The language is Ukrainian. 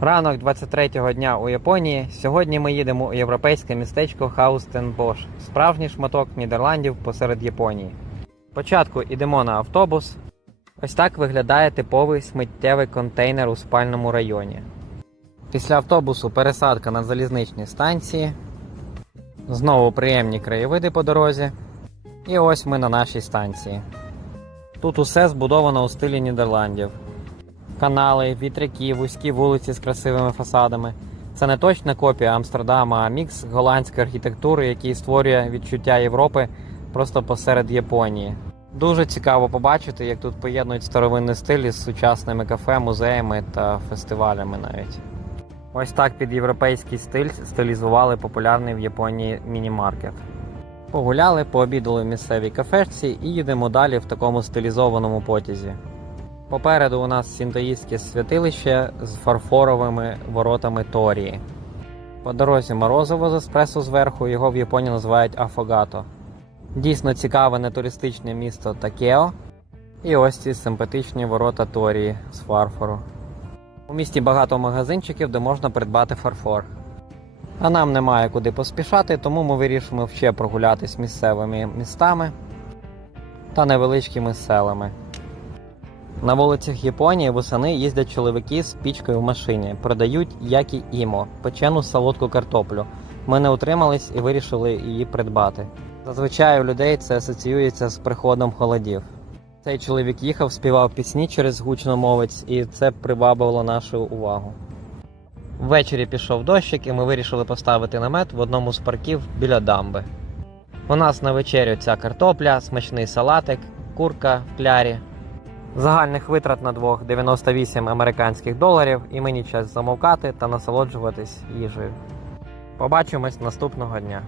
Ранок 23-го дня у Японії. Сьогодні ми їдемо у європейське містечко Хаустенбош, справжній шматок Нідерландів посеред Японії. Спочатку йдемо на автобус. Ось так виглядає типовий сміттєвий контейнер у спальному районі. Після автобусу пересадка на залізничній станції. Знову приємні краєвиди по дорозі. І ось ми на нашій станції. Тут усе збудовано у стилі Нідерландів. Канали, вітряки, вузькі вулиці з красивими фасадами. Це не точна копія Амстердама, а мікс голландської архітектури, який створює відчуття Європи просто посеред Японії. Дуже цікаво побачити, як тут поєднують старовинний стиль із сучасними кафе, музеями та фестивалями навіть. Ось так під європейський стиль стилізували популярний в Японії міні-маркет. Погуляли, пообідали в місцевій кафешці і їдемо далі в такому стилізованому потязі. Попереду у нас сінтоїстське святилище з фарфоровими воротами Торії. По дорозі морозиво з еспресо зверху, його в Японії називають Афогато. Дійсно цікаве нетуристичне місто Такео. І ось ці симпатичні ворота Торії з фарфору. У місті багато магазинчиків, де можна придбати фарфор. А нам немає куди поспішати, тому ми вирішимо ще прогулятись місцевими містами та невеличкими селами. На вулицях Японії восени їздять чоловіки з пічкою в машині, продають які імо, печену солодку картоплю. Ми не утримались і вирішили її придбати. Зазвичай у людей це асоціюється з приходом холодів. Цей чоловік їхав, співав пісні через гучномовець, і це привабило нашу увагу. Ввечері пішов дощик, і ми вирішили поставити намет в одному з парків біля дамби. У нас на вечерю ця картопля, смачний салатик, курка в клярі. Загальних витрат на двох 98 американських доларів, і мені час замовкати та насолоджуватись їжею. Побачимось наступного дня.